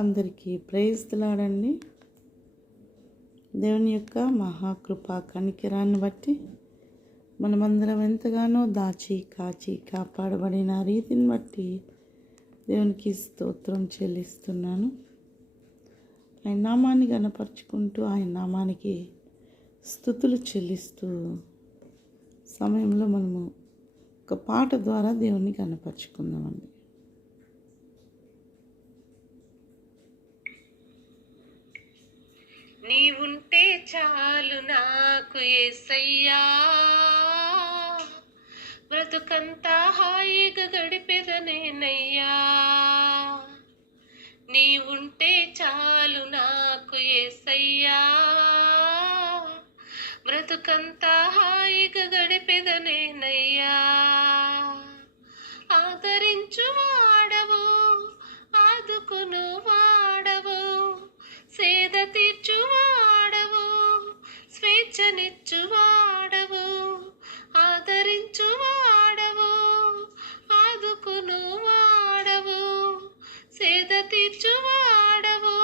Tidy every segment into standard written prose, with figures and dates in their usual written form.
అందరికీ ప్రైజ్ లాడండి. దేవుని యొక్క మహాకృపా కనికరాన్ని బట్టి మనమందరం ఎంతగానో దాచి కాచి కాపాడబడిన రీతిని బట్టి దేవునికి స్తోత్రం చెల్లిస్తున్నాను. ఆయన నామాన్ని గణపరుచుకుంటూ ఆయన నామానికి స్తుతులు చెల్లిస్తూ సమయంలో మనము ఒక పాట ద్వారా దేవుని గణపరుచుకుందామండి. నీవుంటే చాలు నాకు యేసయ్యా, బ్రతుకంతా హాయిగా గడిపెదనేనయ్యా. నీవుంటే చాలు నాకు యేసయ్యా, బ్రతుకంతా హాయిగా గడిపెదనేనయ్యా. ఆదరించు వాడవు, ఆదుకును వాడవు, సేద తీర్చువాడవు, స్వేచ్ఛనిచ్చువాడవు, ఆదరించువాడవు, ఆదుకును వాడవు, సేద తీర్చువాడవు,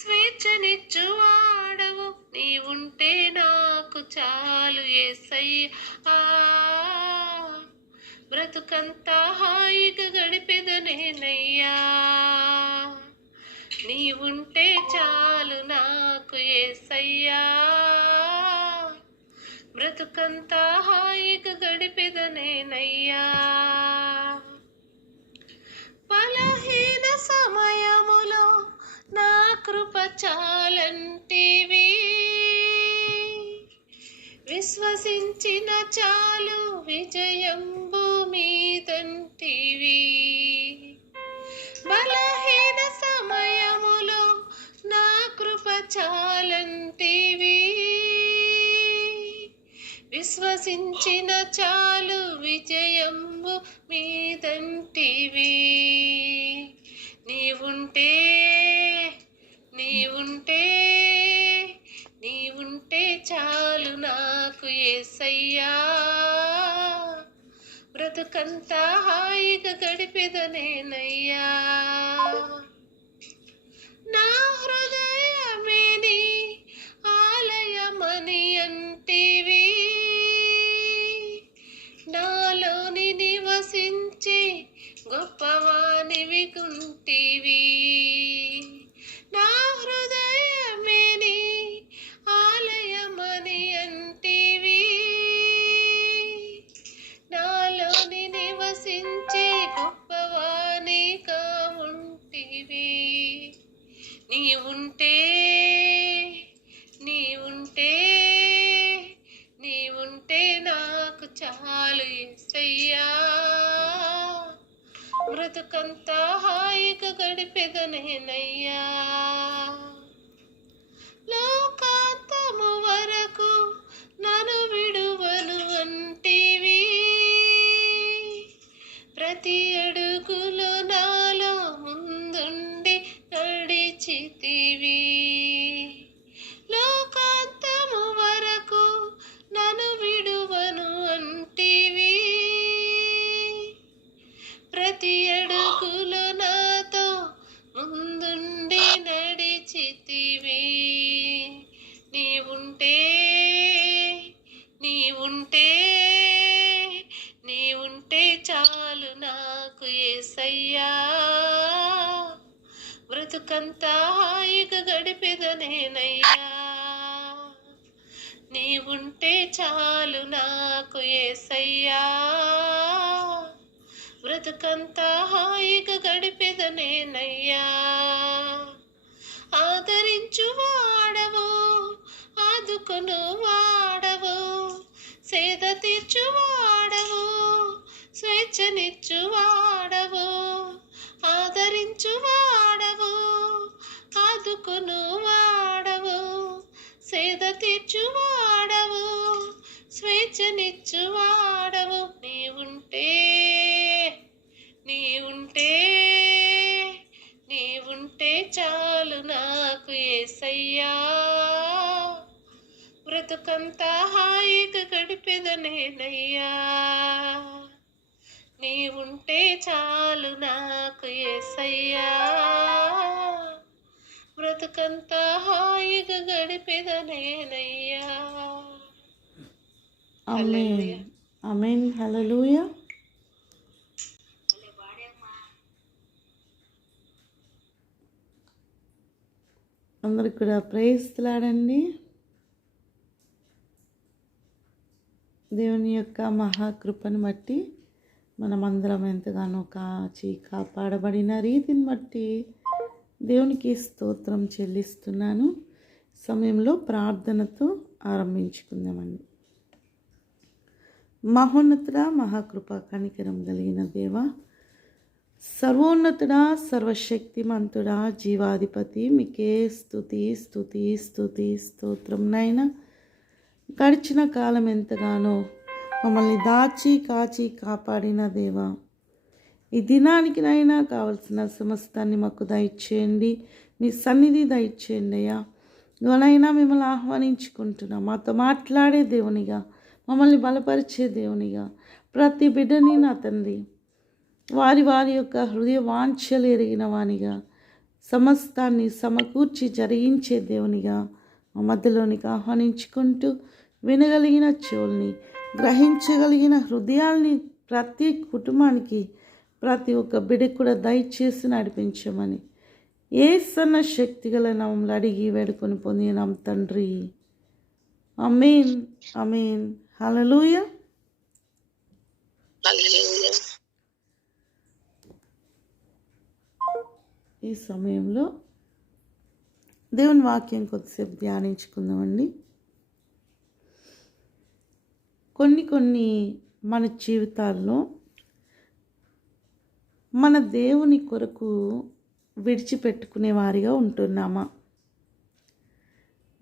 స్వేచ్ఛనిచ్చువాడవు. నీవుంటే నాకు చాలు యేసయ్యా, బ్రతుకంతా హాయిగా గడిపెదనేనయ్యా. నీవుంటే చాలు నాకు యేసయ్యా, బ్రతుకంతా హాయిగా గడిపెదనేనయ్యా. బలహీన సమయములో నా కృప చాలంటివి, విశ్వసించిన చాలు విజయంబు మీదంటివి. బలహీన సమయములో నా కృప చాలంటివి, విశ్వసించిన చాలు విజయంబు మీదంటివి. నీవుంటే నీవుంటే నీవుంటే చాలు నాకు యేసయ్యా, బ్రతుకంతా హాయిగా గడిపెదనేనయ్యా. నా హృదయమే నీ ఆలయమని అంటివి, నాలోని నివసించి గొప్పవానివి గుంటివి. నా హృదయమే నీ ఆలయమని అంటివి, నాలోని నివసించి గొప్పవానిగా ఉంటివి. నీవుంటే నీవుంటే నీవుంటే నాకు చాలు యేసయ్యా, బ్రతుకంతా హాయిగా గడిపెదనేనయ్యా. లోకాంతము వరకు నన్ను విడువను అంటివి, ప్రతి అడుగులో నాలో ముందుండి నడిచితివి. లోకాంతము వరకు నన్ను విడువను అంటివి, ప్రతి అడుగులో నాతో ముందుండి నడిచితివి. నీవుంటే నీవుంటే నీవుంటే చాలు నాకు యేసయ్యా, బ్రతుకంతా హాయిగా గడిపెదనేనయ్యా. నీవుంటే చాలు నాకు యేసయ్యా, బ్రతుకంతా హాయిగా గడిపెదనేనయ్యా. ఆదరించు వాడవు, ఆదుకును వాడవు, సేద తీర్చు వాడవు, స్వేచ్ఛనిచ్చు వాడవు, ఆదరించు వాడవు, ఆదుకును వాడవు, సేద తీర్చు వాడవు, స్వేచ్ఛనిచ్చు వాడవు. నీవుంటే నీవుంటే నీవుంటే చాలు నాకు యేసయ్యా, బ్రతుకంతా హాయిగా గడిపెదనేనయ్యా. నీవుంటే చాలు నాకు యేసయ్యా, బతుకంతా హాయిగా గడిపెదనేనయ్యా. ఆమేన్. హల్లెలూయా. ఆమేన్. హల్లెలూయా. అందరికి కూడా ప్రైజ్ లాడండి. దేవుని యొక్క మహాకృపను బట్టి మనమందరం ఎంతగానో కాచి కాపాడబడిన రీతిని బట్టి దేవునికి స్తోత్రం చెల్లిస్తున్నాను. సమయంలో ప్రార్థనతో ఆరంభించుకుందామండి. మహోన్నతుడా, మహాకృప కనికరం కలిగిన దేవ, సర్వోన్నతుడా, సర్వశక్తిమంతుడా, జీవాధిపతి, మీకే స్తుతి స్తుతి స్తుతి స్తోత్రం నాయనా. గడిచిన కాలం ఎంతగానో మమ్మల్ని దాచి కాచి కాపాడిన దేవా, ఈ దినానికినైనా కావలసిన సమస్తాన్ని మాకు దయచేయండి. మీ సన్నిధి దయచేయండి అయ్యా. ఇవనైనా మిమ్మల్ని ఆహ్వానించుకుంటున్నాం. మాతో మాట్లాడే దేవునిగా, మమ్మల్ని బలపరిచే దేవునిగా, ప్రతి బిడ్డని నా తండ్రి వారి వారి యొక్క హృదయ వాంఛలు ఎరిగిన వానిగా, సమస్తాన్ని సమకూర్చి జరిగించే దేవునిగా మా మధ్యలోనికి ఆహ్వానించుకుంటూ, వినగలిగిన చెవుల్ని, గ్రహించగలిగిన హృదయాల్ని ప్రతి కుటుంబానికి, ప్రతి ఒక్క బిడ్డకు కూడా దయచేసి నడిపించమని యేసన్న శక్తిగల నామములో అడిగి వేడుకొని పొందినాం తండ్రి. ఆమేన్. ఆమేన్. హల్లెలూయా. హల్లెలూయా. ఈ సమయంలో దేవుని వాక్యం కొద్దిసేపు ధ్యానించుకుందామండి. కొన్ని మన జీవితాల్లో మన దేవుని కొరకు విడిచిపెట్టుకునే వారిగా ఉంటున్నామా?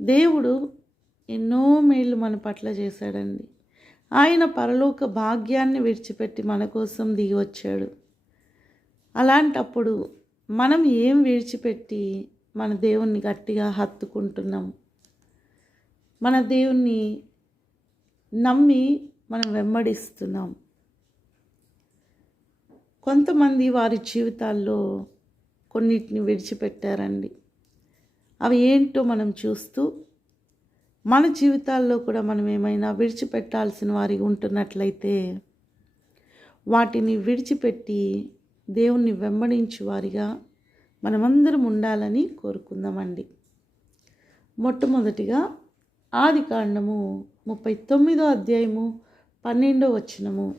దేవుడు ఎన్నో మేళ్ళు మన పట్ల చేశాడండి. ఆయన పరలోక భాగ్యాన్ని విడిచిపెట్టి మన కోసం దిగి వచ్చాడు. అలాంటప్పుడు మనం ఏం విడిచిపెట్టి మన దేవుణ్ణి గట్టిగా హత్తుకుంటున్నాం? మన దేవుణ్ణి నమ్మి మనం వెంబడిస్తున్నాం. కొంతమంది వారి జీవితాల్లో కొన్నిటిని విడిచిపెట్టారండి. అవి ఏంటో మనం చూస్తూ, మన జీవితాల్లో కూడా మనం ఏమైనా విడిచిపెట్టాల్సిన వారికి ఉంటున్నట్లయితే వాటిని విడిచిపెట్టి దేవుణ్ణి వెంబడించు వారిగా మనమందరం ఉండాలని కోరుకుందామండి. మొట్టమొదటిగా ఆదికాండము 39వ అధ్యాయము 12వ వచనము.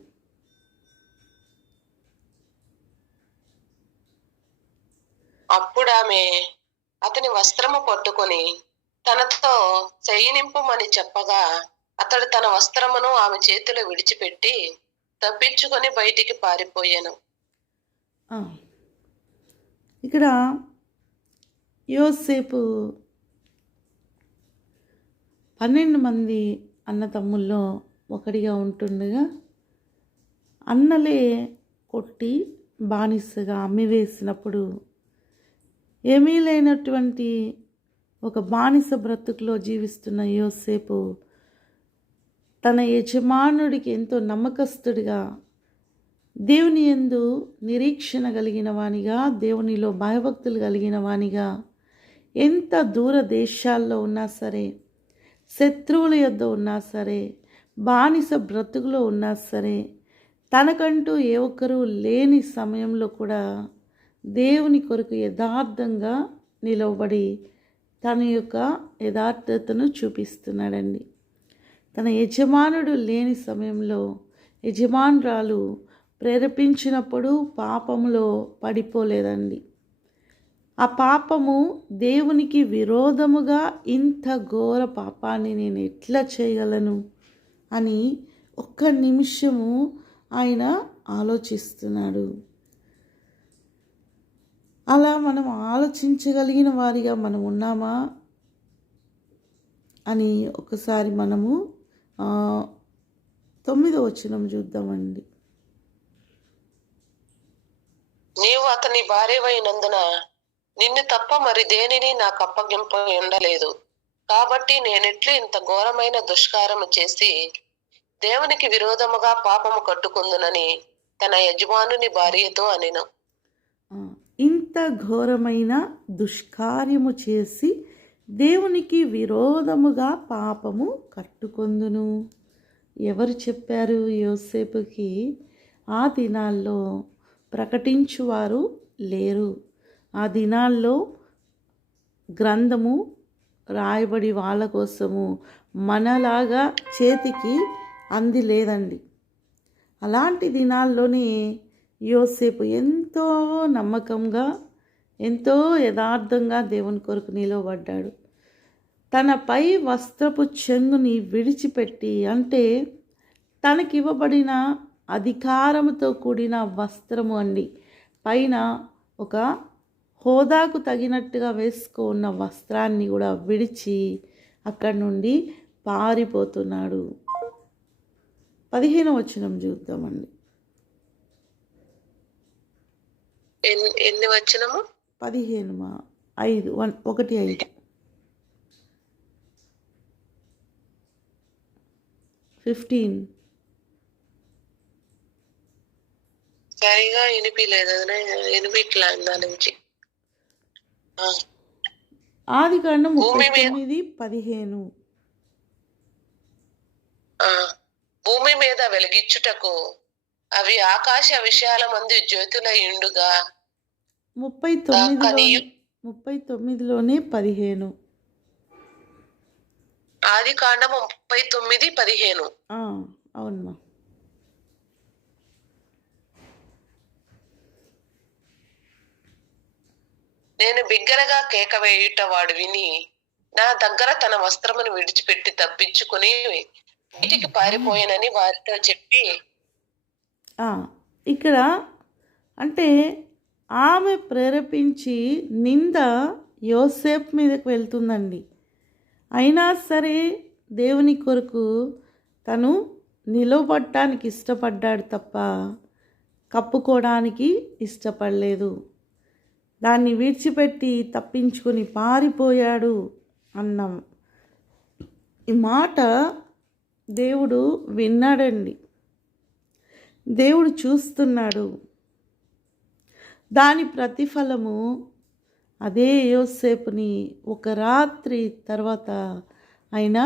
అప్పుడామె అతని వస్త్రము పట్టుకొని తనతో చెయ్యినింపమని చెప్పగా అతడు తన వస్త్రమును ఆమె చేతిలో విడిచిపెట్టి తప్పించుకొని బయటికి పారిపోయాను. ఇక్కడ యోసేపు 12 మంది అన్నతమ్ముల్లో ఒకడిగా ఉంటుండగా అన్నలే కొట్టి బానిసగా అమ్మివేసినప్పుడు ఏమీ లేనటువంటి ఒక బానిస బ్రతుకులో జీవిస్తున్న యోసేపు తన యజమానుడికి ఎంతో నమ్మకస్తుడిగా, దేవుని యందు నిరీక్షణ కలిగిన వానిగా, దేవునిలో భయభక్తులు కలిగిన వానిగా, ఎంత దూర దేశాల్లో ఉన్నా సరే, శత్రువుల యొద్ద ఉన్నా సరే, బానిస బ్రతుకులో ఉన్నా సరే, తనకంటూ ఏ ఒక్కరూ లేని సమయంలో కూడా దేవుని కొరకు యథార్థంగా నిలవబడి తన యొక్క యథార్థతను చూపిస్తున్నాడండి. తన యజమానుడు లేని సమయంలో యజమానురాలు ప్రేరేపించినప్పుడు పాపములో పడిపోలేదండి. ఆ పాపము దేవునికి విరోధముగా ఇంత ఘోర పాపాన్ని నేను ఎట్లా చేయగలను అని ఒక్క నిమిషము ఆయన ఆలోచిస్తున్నాడు. అలా మనం ఆలోచించగలిగిన వారిగా మనం ఉన్నామా అని ఒకసారి మనము 9వ వచనం చూద్దామండి. నీవు అతని భార్యవైనందున నిన్ను తప్ప మరి దేనిని నాకు అప్పగింప ఉండలేదు. కాబట్టి నేనెట్లు ఇంత ఘోరమైన దుష్కారము చేసి దేవునికి విరోధముగా పాపము కట్టుకుందునని తన యజమానుని భార్యతో అనెను. ఇంత ఘోరమైన దుష్కార్యము చేసి దేవునికి విరోధముగా పాపము కట్టుకొందును. ఎవరు చెప్పారు యోసేపుకి? ఆ దినాల్లో ప్రకటించువారు లేరు. ఆ దినాల్లో గ్రంథము రాయబడి వాళ్ళ కోసము మనలాగా చేతికి అంది లేదండి. అలాంటి దినాల్లోనే యోసేపు ఎంతో నమ్మకంగా, ఎంతో యథార్థంగా దేవుని కొరకు నిలవబడ్డాడు. తన పై వస్త్రపు చెంగుని విడిచిపెట్టి, అంటే తనకివ్వబడిన అధికారముతో కూడిన వస్త్రము అండి, పైన ఒక హోదాకు తగినట్టుగా వేసుకున్న వస్త్రాన్ని కూడా విడిచి అక్కడి నుండి పారిపోతున్నాడు. 15వ వచనం చూద్దామండి. ఎన్ని వచనము? 15 1:5 15. సరిగా వినిపించలేదు, వినిపించలే దాని నుంచి. ఆదికాండం భూమి మీద 39:15. భూమి మీద వెలిగించుటకు అవి ఆకాశ విశాల మంది జ్యోతులై ఉండుగా 39లోనే 15. ఆదికాండము 39:15. అవునమ్మా. నేను బిగ్గరగా కేక వేయుట వాడు విని నా దగ్గర తన వస్త్రమును విడిచిపెట్టి తప్పించుకుని ఇంటికి పారిపోయానని వారితో చెప్పి. ఇక్కడ అంటే ఆమె ప్రేరేపించి నింద యోసేపు మీదకి వెళ్తుందండి. అయినా సరే దేవుని కొరకు తను నిలవబడటానికి ఇష్టపడ్డాడు తప్ప కప్పుకోవడానికి ఇష్టపడలేదు. దాన్ని విడిచిపెట్టి తప్పించుకొని పారిపోయాడు అన్నాం. ఈ మాట దేవుడు విన్నాడండి, దేవుడు చూస్తున్నాడు. దాని ప్రతిఫలము అదే యోసేపుని ఒక రాత్రి తర్వాత ఆయన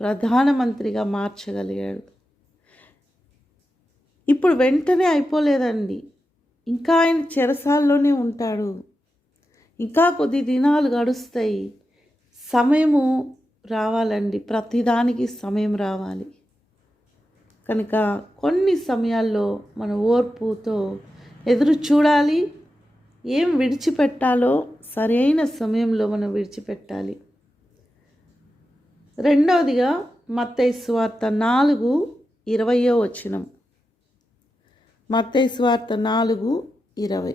ప్రధానమంత్రిగా మార్చగలిగాడు. ఇప్పుడు వెంటనే అయిపోలేదండి, ఇంకా ఆయన చెరసాల్లోనే ఉంటాడు. ఇంకా కొద్ది దినాలు గడుస్తాయి. సమయము రావాలండి, ప్రతిదానికి సమయం రావాలి. కనుక కొన్ని సమయాల్లో మన ఓర్పుతో ఎదురు చూడాలి. ఏం విడిచిపెట్టాలో సరైన సమయంలో మనం విడిచిపెట్టాలి. రెండవదిగా మత్తయి సువార్త 4:20 వచనం. మత్తయి సువార్త 4:20.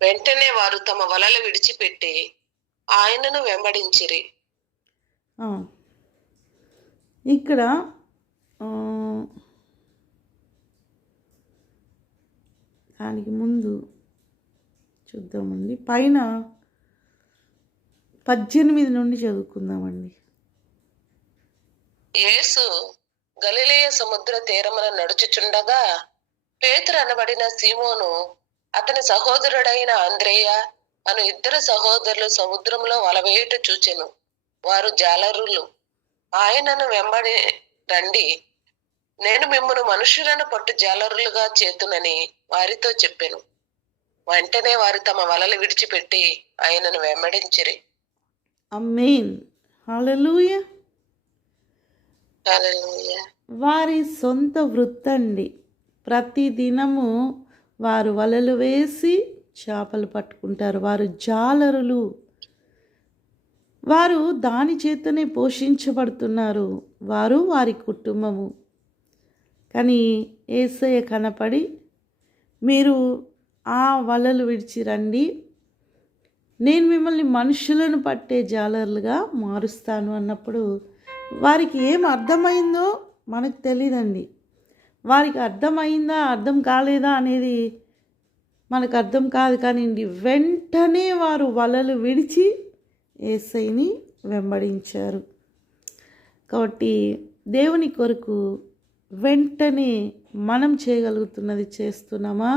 వెంటనే వారు తమ వలలు విడిచిపెట్టి ఆయనను వెంబడించిరి. ఇక్కడ దానికి ముందు చూద్దామండి, పైన 18 నుండి చదువుకుందామండి. యేసు గలిలయ సముద్ర తీరమున నడుచుచుండగా పేతురు అనబడిన సీమోను అతని సహోదరుడైన అంద్రేయ అను ఇద్దరు సహోదరులు సముద్రంలో వలవేయుట చూచెను. వారు జాలరులు. ఆయనను వెంబడి రండి, నేను మిమ్మను మనుషులను పట్టు జాలరులుగా చేతునని వారితో చెప్పెను. వెంటనే వారు తమ వలలు విడిచిపెట్టి ఆయనను వెంబడించిరి. ఆమేన్. హల్లెలూయా. హల్లెలూయా. వారి సొంత వృత్తండి. ప్రతిదినము వారు వలలు వేసి చేపలు పట్టుకుంటారు. వారు జాలరులు. వారు దాని చేతనే పోషించబడుతున్నారు, వారు వారి కుటుంబము. కానీ యేసయ్య కనపడి మీరు ఆ వలలు విడిచి రండి, నేను మిమ్మల్ని మనుషులను పట్టే జాలర్లుగా మారుస్తాను అన్నప్పుడు వారికి ఏం అర్థమైందో మనకు తెలియదండి. వారికి అర్థమైందా అర్థం కాలేదా అనేది మనకు అర్థం కాదు. కానీ వెంటనే వారు వలలు విడిచి యేసయ్యని వెంబడించారు. కాబట్టి దేవుని కొరకు వెంటనే మనం చేయగలుగుతున్నది చేస్తున్నామా?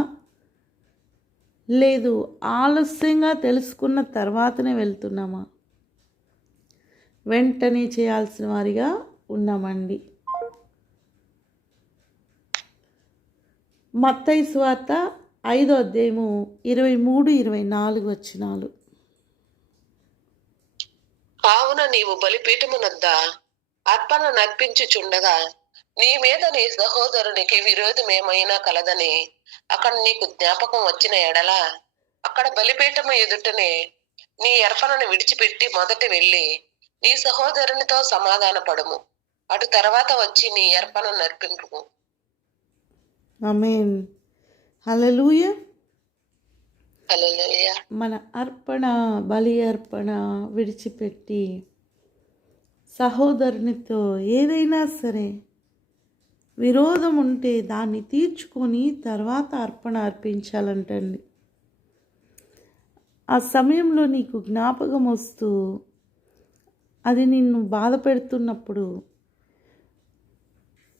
లేదు ఆలస్యంగా తెలుసుకున్న తర్వాతనే వెళ్తున్నామా? వెంటనే చేయాల్సిన వారిగా ఉన్నామండి. మత్తయి సువార్త 5వ అధ్యాయము 23-24 వచనాలు. కావున నీవు బలిపీఠమునొద్ద అర్పణ నర్పించుచుండగా నీ మీద నీ సహోదరునికి విరోధమేమైనా కలదని అక్కడ నీకు జ్ఞాపకం వచ్చిన ఎడల అక్కడ బలిపీఠము ఎదుటనే నీ అర్పణను విడిచిపెట్టి మొదట వెళ్ళి నీ సహోదరునితో సమాధాన పడుము. అటు తర్వాత వచ్చి నీ అర్పణ నర్పింపు. ఆమేన్. హల్లెలూయా. హల్లెలూయా. మన అర్పణ, బలి అర్పణ విడిచిపెట్టి సహోదరునితో ఏదైనా సరే విరోధం ఉంటే దాన్ని తీర్చుకొని తర్వాత అర్పణ అర్పించాలంటండి. ఆ సమయంలో నీకు జ్ఞాపకం వస్తూ అది నిన్ను బాధ పెడుతున్నప్పుడు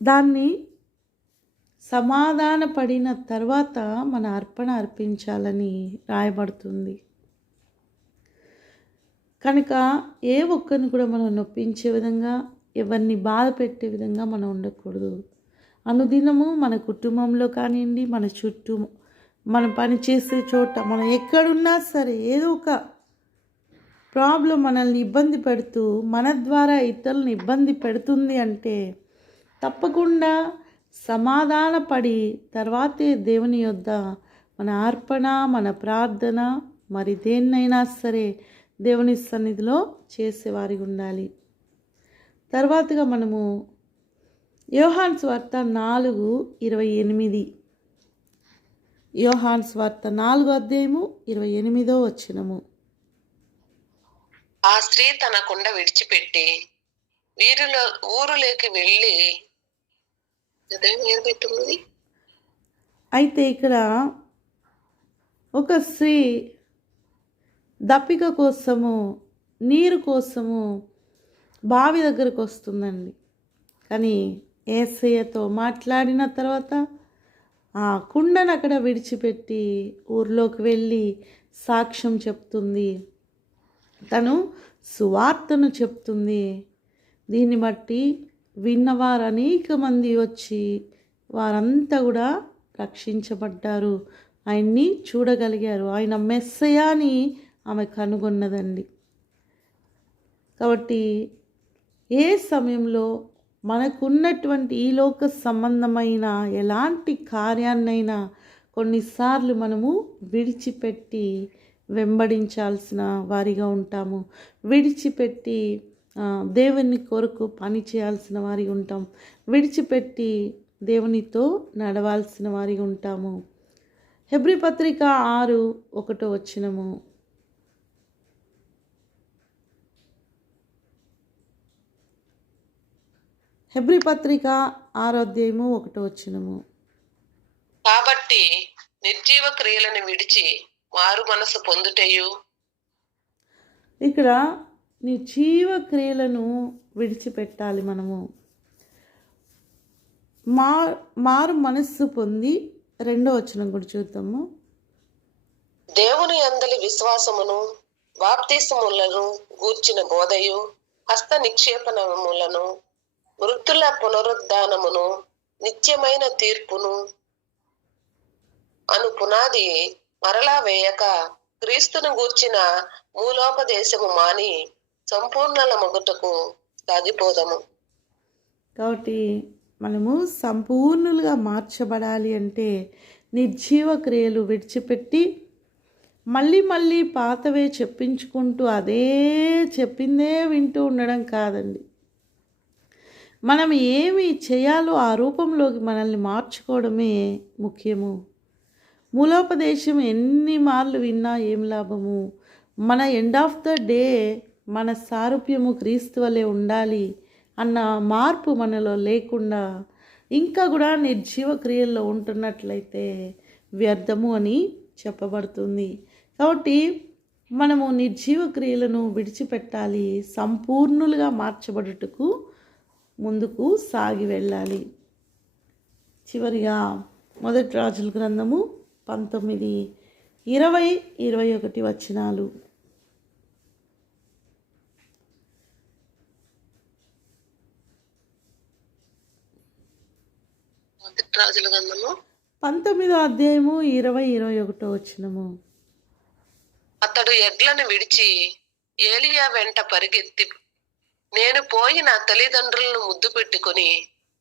దాన్ని సమాధాన పడిన తర్వాత మన అర్పణ అర్పించాలని రాయబడుతుంది. కనుక ఏ ఒక్కరిని కూడా మనం నొప్పించే విధంగా, ఎవరిని బాధ పెట్టే విధంగా మనం ఉండకూడదు. అనుదినము మన కుటుంబంలో కానివ్వండి, మన చుట్టూ, మనం పనిచేసే చోట, మనం ఎక్కడున్నా సరే ఏదో ఒక ప్రాబ్లం మనల్ని ఇబ్బంది పెడుతూ మన ద్వారా ఇతరులను ఇబ్బంది పెడుతుంది అంటే తప్పకుండా సమాధానపడి తర్వాతే దేవుని యొద్ద మన అర్పణ, మన ప్రార్థన, మరి దేన్నైనా సరే దేవుని సన్నిధిలో చేసేవారిగా ఉండాలి. తర్వాతగా మనము యోహాను సువార్త 4:28, యోహాను సువార్త 4వ అధ్యాయము 28వ వచనము. ఆ స్త్రీ తన కుండ విడిచిపెట్టి ఊరులోకి వెళ్ళి అయితే ఇక్కడ ఒక స్త్రీ దప్పిక కోసము, నీరు కోసము బావి దగ్గరకు వస్తుందండి. కానీ యేసయ్యతో మాట్లాడిన తర్వాత ఆ కుండను అక్కడ విడిచిపెట్టి ఊర్లోకి వెళ్ళి సాక్ష్యం చెప్తుంది, తను సువార్తను చెప్తుంది. దీన్ని బట్టి విన్నవారు అనేక మంది వచ్చి వారంతా కూడా రక్షించబడ్డారు, ఆయన్ని చూడగలిగారు, ఆయన మెస్సయాని ఆమె కనుగొన్నదండి. కాబట్టి ఏ సమయంలో మనకున్నటువంటి ఈ లోక సంబంధమైన ఎలాంటి కార్యాన్నైనా కొన్నిసార్లు మనము విడిచిపెట్టి వెంబడించాల్సిన వారిగా ఉంటాము. విడిచిపెట్టి దేవుని కొరకు పని చేయాల్సిన వారిగా ఉంటాం. విడిచిపెట్టి దేవునితో నడవాల్సిన వారిగా ఉంటాము. హెబ్రీ పత్రిక 6:1 వచనము. హెబ్రీ పత్రిక 6వ అధ్యాయము 1వ వచనము. కాబట్టి నిర్జీవ క్రియలను విడిచి మారు మనసు పొందుటయు. ఇక్కడ నిర్జీవ క్రియలను విడిచిపెట్టాలి మనము. మారు మనస్సు పొంది 2వ వచనం కూడా చూద్దాము. దేవుని అందలి విశ్వాసమును, బాప్తిసములను గూర్చిన బోధయు, హస్త నిక్షేపణములను, మృతుల పునరుద్ధానమును, నిత్యమైన తీర్పును అను పునాది మరలా వేయక క్రీస్తును గూర్చిన మూలోపదేశము మాని సంపూర్ణల మొగుటకు సాగిపోదము. కాబట్టి మనము సంపూర్ణులుగా మార్చబడాలి అంటే నిర్జీవ క్రియలు విడిచిపెట్టి మళ్ళీ మళ్ళీ పాతవే చెప్పించుకుంటూ అదే చెప్పిందే వింటూ ఉండడం కాదండి. మనం ఏమి చేయాలో ఆ రూపంలోకి మనల్ని మార్చుకోవడమే ముఖ్యము. మూలోపదేశం ఎన్ని మార్లు విన్నా ఏం లాభము? మన ఎండ్ ఆఫ్ ద డే మన సారూప్యము క్రీస్తు వలె ఉండాలి అన్న మార్పు మనలో లేకుండా ఇంకా కూడా నిర్జీవ క్రియల్లో ఉంటున్నట్లయితే వ్యర్థము అని చెప్పబడుతుంది. కాబట్టి మనము నిర్జీవ క్రియలను విడిచిపెట్టాలి, సంపూర్ణులుగా మార్చబడుటకు ముందుకు సాగి వెళ్ళాలి. చివరిగా 1 రాజుల గ్రంథము 19 20-21 వచనాలు. మొదటి రాజుల గ్రంథము 19వ అధ్యాయము 20-21 వచనము. అతడు ఎడ్లను విడిచి ఏలియా వెంట పరిగెత్తి, నేను పోయి నా తల్లిదండ్రులను ముద్దు పెట్టుకుని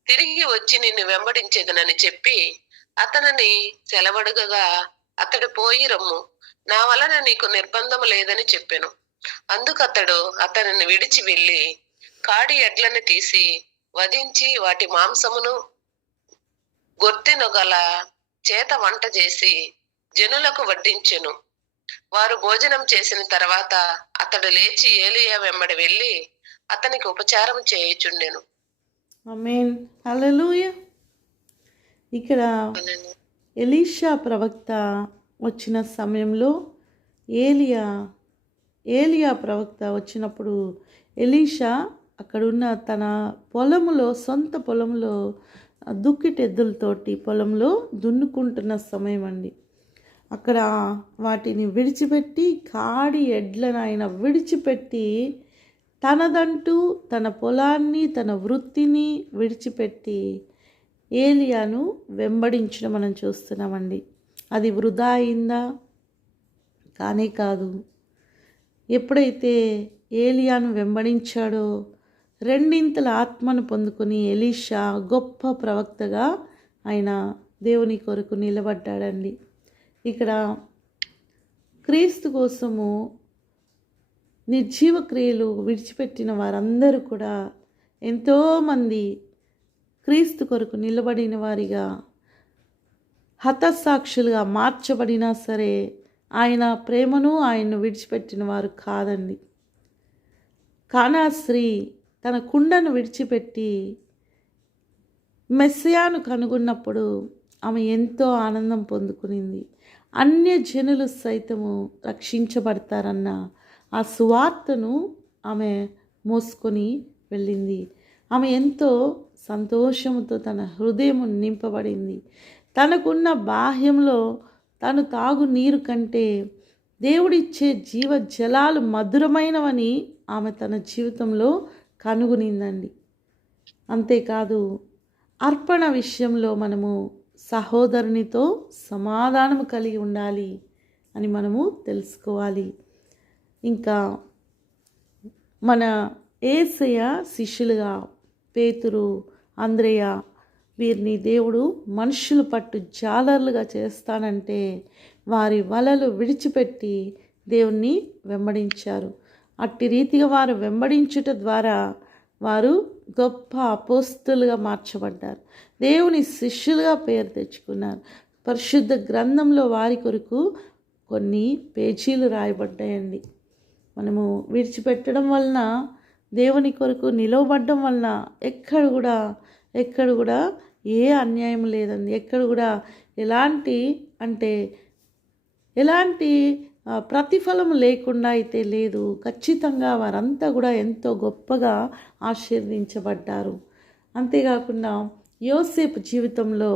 తిరిగి వచ్చి నిన్ను వెంబడించేదనని చెప్పి అతనిని సెలవడుగగా, అతడు పోయి రమ్ము, నా వలన నీకు నిర్బంధము లేదని చెప్పెను. అందుకు అతడు అతనిని విడిచి వెళ్ళి కాడి ఎడ్లను తీసి వధించి వాటి మాంసమును గొర్తెను గల చేత వంట చేసి జనులకు వడ్డించెను. వారు భోజనం చేసిన తర్వాత అతడు లేచి ఏలియా వెంబడి వెళ్ళి అతనికి ఉపచారం చేయుచుండెను. ఆమేన్, హల్లెలూయా. ఇక్కడ ఎలీషా ప్రవక్త వచ్చిన సమయంలో ఏలియా ప్రవక్త వచ్చినప్పుడు ఎలీషా అక్కడున్న తన పొలములో, సొంత పొలంలో దుక్కిటెద్దులతోటి పొలంలో దున్నుకుంటున్న సమయం అండి. అక్కడ వాటిని విడిచిపెట్టి, కాడి ఎడ్లను ఆయన విడిచిపెట్టి, తనదంటూ తన పొలాన్ని, తన వృత్తిని విడిచిపెట్టి ఏలియాను వెంబడించడం మనం చూస్తున్నామండి. అది వృధా అయిందా? కానే కాదు. ఎప్పుడైతే ఏలియాను వెంబడించాడో రెండింతల ఆత్మను పొందుకొని ఎలీషా గొప్ప ప్రవక్తగా ఆయన దేవుని కొరకు నిలబడ్డాడండి. ఇక్కడ క్రీస్తు కోసము నిర్జీవ క్రియలు విడిచిపెట్టిన వారందరూ కూడా ఎంతోమంది క్రీస్తు కొరకు నిలబడిన వారిగా, హతసాక్షులుగా మార్చబడినా సరే ఆయన ప్రేమను, ఆయన్ను విడిచిపెట్టిన వారు కాదండి. కానా స్త్రీ తన కుండను విడిచిపెట్టి మెస్సియాను కనుగొన్నప్పుడు ఆమె ఎంతో ఆనందం పొందుకునింది. అన్య జనులు సైతము రక్షించబడతారన్న ఆ సువార్తను ఆమె మోసుకొని వెళ్ళింది. ఆమె ఎంతో సంతోషంతో తన హృదయం నింపబడింది. తనకున్న బాహ్యంలో తను తాగు నీరు కంటే దేవుడిచ్చే జీవ జలాలు మధురమైనవని ఆమె తన జీవితంలో కనుగొనిందండి. అంతేకాదు, అర్పణ విషయంలో మనము సహోదరునితో సమాధానము కలిగి ఉండాలి అని మనము తెలుసుకోవాలి. ఇంకా మన యేసయ్య శిష్యులుగా పేతురు, అంద్రెయ వీరిని దేవుడు మనుషులు పట్టు జాలర్లుగా చేస్తానంటే వారి వలలు విడిచిపెట్టి దేవుణ్ణి వెంబడించారు. అట్టి రీతిగా వారు వెంబడించుట ద్వారా వారు గొప్ప అపోస్తులుగా మార్చబడ్డారు. దేవుని శిష్యులుగా పేరు తెచ్చుకున్నారు. పరిశుద్ధ గ్రంథంలో వారి కొరకు కొన్ని పేజీలు రాయబడ్డాయండి. మనము విడిచిపెట్టడం వలన, దేవుని కొరకు నిలవబడడం వలన ఎక్కడ కూడా ఏ అన్యాయం లేదండి. ఎక్కడ కూడా ఎలాంటి ప్రతిఫలం లేకుండా అయితే లేదు. ఖచ్చితంగా వారంతా కూడా ఎంతో గొప్పగా ఆశీర్వదించబడ్డారు. అంతేకాకుండా యోసేపు జీవితంలో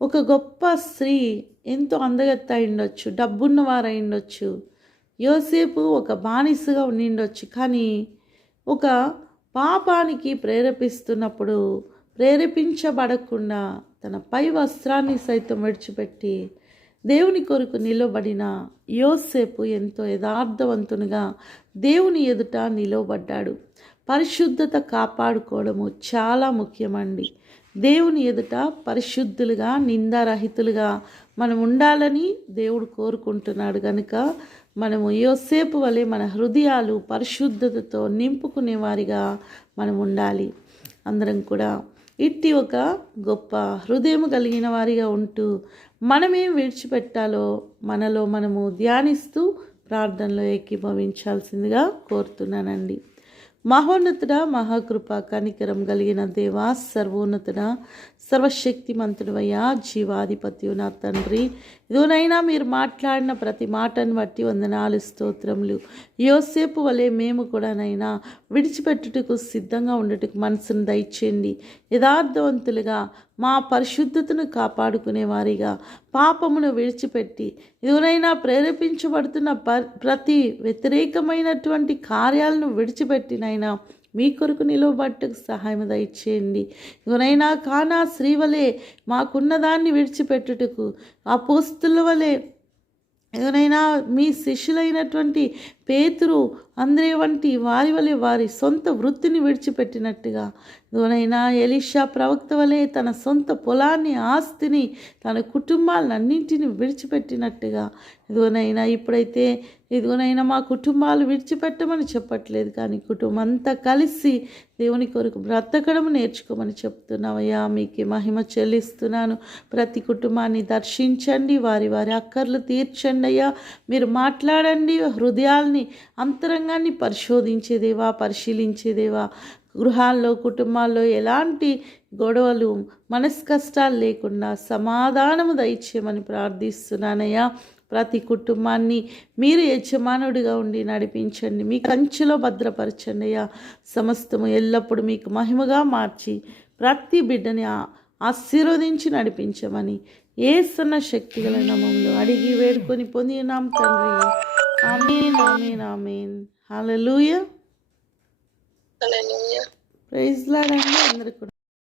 ఒక గొప్ప స్త్రీ ఎంతో అందగత్త అయిండొచ్చు, డబ్బున్నవారు అయిండొచ్చు, యోసేపు ఒక బానిసగా ఉండిండొచ్చు. కానీ ఒక పాపానికి ప్రేరేపించబడకుండా తన పై వస్త్రాన్ని సైతం విడిచిపెట్టి దేవుని కొరకు నిలబడిన యోసేపు ఎంతో యథార్థవంతునిగా దేవుని ఎదుట నిలవబడ్డాడు. పరిశుద్ధత కాపాడుకోవడము చాలా ముఖ్యమండి. దేవుని ఎదుట పరిశుద్ధులుగా, నిందారహితులుగా మనం ఉండాలని దేవుడు కోరుకుంటున్నాడు. కనుక మనము యోసేపు వలె మన హృదయాలు పరిశుద్ధతతో నింపుకునే వారిగా మనం ఉండాలి. అందరం కూడా ఇట్టి ఒక గొప్ప హృదయం కలిగిన వారిగా ఉంటూ మనమేం విడిచిపెట్టాలో మనలో మనము ధ్యానిస్తూ ప్రార్థనలో ఏకీభవించాల్సిందిగా కోరుతున్నానండి. మహోన్నతుడ, మహాకృప కనికరం కలిగిన దేవా, సర్వోన్నతుడ, సర్వశక్తిమంతుడవయ్యా, జీవాధిపత్యు నా తండ్రి, ఇదిగోనైనా మీరు మాట్లాడిన ప్రతి మాటను బట్టి వందనాలు, స్తోత్రములు. యోసేపు వలె మేము కూడానైనా విడిచిపెట్టుటకు సిద్ధంగా ఉండటకు మనసును దయచేయండి. యథార్థవంతులుగా మా పరిశుద్ధతను కాపాడుకునే వారిగా, పాపమును విడిచిపెట్టి ఎవరైనా ప్రేరేపించబడుతున్న ప్రతి వ్యతిరేకమైనటువంటి కార్యాలను విడిచిపెట్టినైనా మీ కొరకు నిలవబట్టుకు సహాయం దయచేయండి. ఎవరైనా కానా స్త్రీవలే మాకున్నదాన్ని విడిచిపెట్టుటకు, అపోస్తుల వలె ఎవరైనా మీ శిష్యులైనటువంటి పేతురు, అంద్రే వంటి వారి వలె వారి సొంత వృత్తిని విడిచిపెట్టినట్టుగా, ఎవరైనా ఎలీషా ప్రవక్త వలె తన సొంత పొలాన్ని, ఆస్తిని, తన కుటుంబాలన్నింటినీ విడిచిపెట్టినట్టుగా, ఇదిగోనైనా ఇప్పుడైతే ఇదిగోనైనా మా కుటుంబాలు విడిచిపెట్టమని చెప్పట్లేదు, కానీ కుటుంబం అంతా కలిసి దేవుని కొరకు బ్రతకడం నేర్చుకోమని చెప్తున్నావయ్యా. మీకే మహిమ చెల్లిస్తున్నాను. ప్రతి కుటుంబాన్ని దర్శించండి, వారి వారి అక్కర్లు తీర్చండి అయ్యా. మీరు మాట్లాడండి, హృదయాల్ని, అంతరంగాన్ని పరిశోధించేదేవా, పరిశీలించేదేవా. గృహాల్లో, కుటుంబాల్లో ఎలాంటి గొడవలు, మనస్కష్టాలు లేకుండా సమాధానము దయచేయమని ప్రార్థిస్తున్నానయ్యా. ప్రతి కుటుంబాన్ని మీరు యజమానుడిగా ఉండి నడిపించండి, మీ కంచెలో భద్రపరచండి అయ్యా. సమస్తము ఎల్లప్పుడూ మీకు మహిమగా మార్చి ప్రతి బిడ్డని ఆశీర్వదించి నడిపించమని యేసన్న శక్తిగల నామములో అడిగి వేడుకొని పొందినాం తండ్రి. ఆమేన్, ఆమేన్, ఆమేన్. హల్లెలూయా. హల్లెలూయా. ప్రైజ్ లార్డ్ అండి అందరికీ.